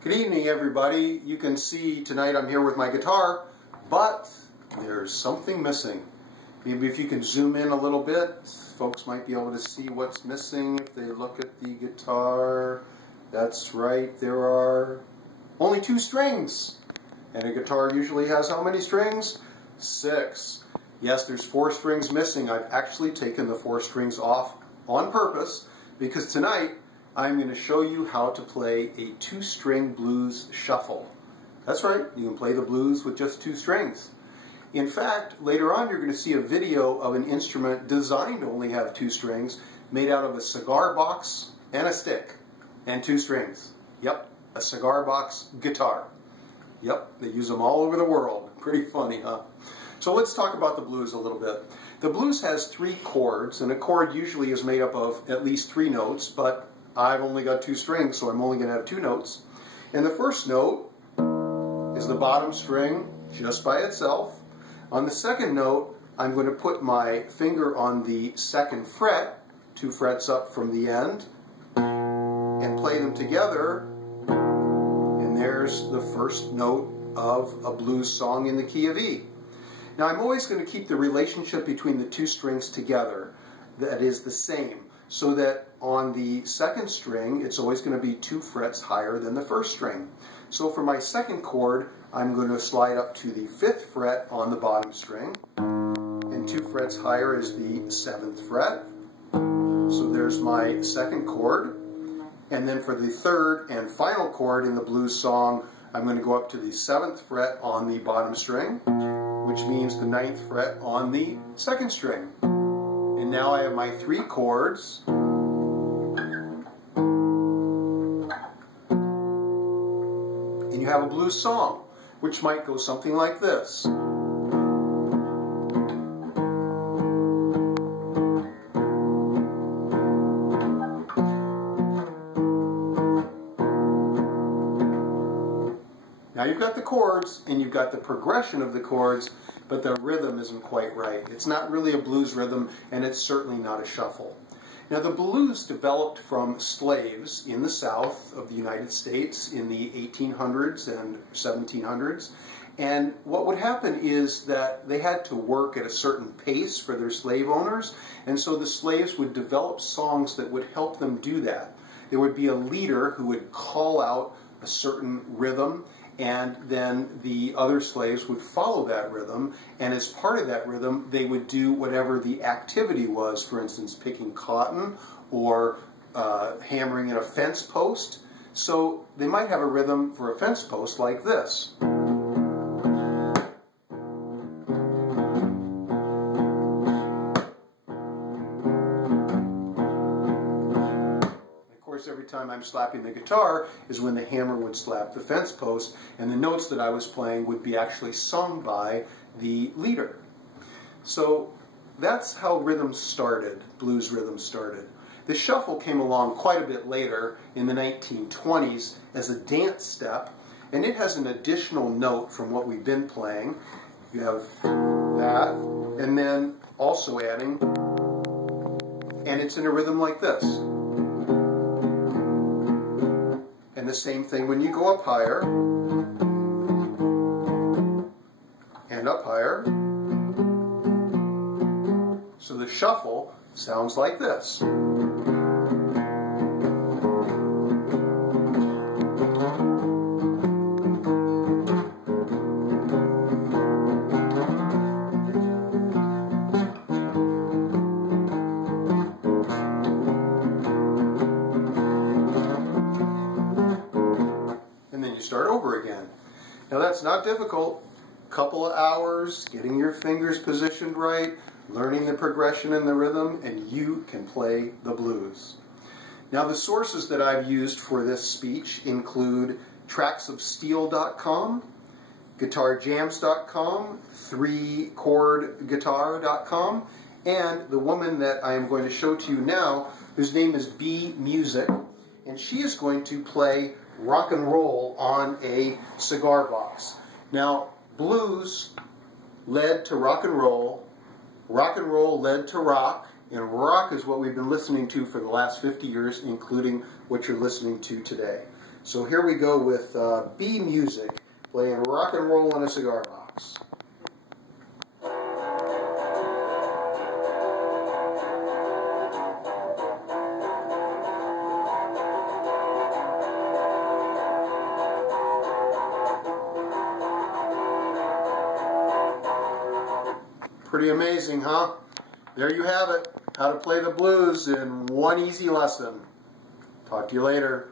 Good evening, everybody. You can see tonight I'm here with my guitar, but there's something missing. Maybe if you can zoom in a little bit, folks might be able to see what's missing if they look at the guitar. That's right, there are only 2 strings. And a guitar usually has how many strings? 6. Yes, there's 4 strings missing. I've actually taken the 4 strings off on purpose because tonight I'm going to show you how to play a 2-string blues shuffle. That's right, you can play the blues with just 2 strings. In fact, later on you're going to see a video of an instrument designed to only have 2 strings, made out of a cigar box and a stick, and 2 strings. Yep, a cigar box guitar. Yep, they use them all over the world. Pretty funny, huh? So let's talk about the blues a little bit. The blues has 3 chords, and a chord usually is made up of at least 3 notes, but I've only got 2 strings, so I'm only going to have 2 notes. And the first note is the bottom string just by itself. On the second note, I'm going to put my finger on the 2nd fret, 2 frets up from the end, and play them together. And there's the first note of a blues song in the key of E. Now I'm always going to keep the relationship between the 2 strings together, that is the same, so that on the 2nd string it's always going to be 2 frets higher than the 1st string. So for my 2nd chord, I'm going to slide up to the 5th fret on the bottom string, and 2 frets higher is the 7th fret. So there's my 2nd chord. And then for the 3rd and final chord in the blues song, I'm going to go up to the 7th fret on the bottom string, which means the 9th fret on the 2nd string. And now I have my 3 chords. And you have a blues song, which might go something like this. Now you've got the chords, and you've got the progression of the chords, but the rhythm isn't quite right. It's not really a blues rhythm, and it's certainly not a shuffle. Now the blues developed from slaves in the South of the United States in the 1800s and 1700s. And what would happen is that they had to work at a certain pace for their slave owners, and so the slaves would develop songs that would help them do that. There would be a leader who would call out a certain rhythm, and then the other slaves would follow that rhythm, and as part of that rhythm they would do whatever the activity was, for instance picking cotton or hammering in a fence post. So they might have a rhythm for a fence post like this. Every time I'm slapping the guitar is when the hammer would slap the fence post, and the notes that I was playing would be actually sung by the leader. So that's how rhythms started, blues rhythms started. The shuffle came along quite a bit later in the 1920s as a dance step, and it has an additional note from what we've been playing. You have that, and then also adding, and it's in a rhythm like this. And the same thing when you go up higher, and up higher. So the shuffle sounds like this. Start over again. Now that's not difficult. Couple of hours, getting your fingers positioned right, learning the progression and the rhythm, and you can play the blues. Now the sources that I've used for this speech include tracksofsteel.com, guitarjams.com, 3chordguitar.com, and the woman that I am going to show to you now, whose name is B Music, and she is going to play rock and roll on a cigar box. Now, blues led to rock and roll led to rock, and rock is what we've been listening to for the last 50 years, including what you're listening to today. So here we go with B Music, playing Rock and Roll in a Cigar Box. Pretty amazing, huh? There you have it. How to play the blues in one easy lesson. Talk to you later.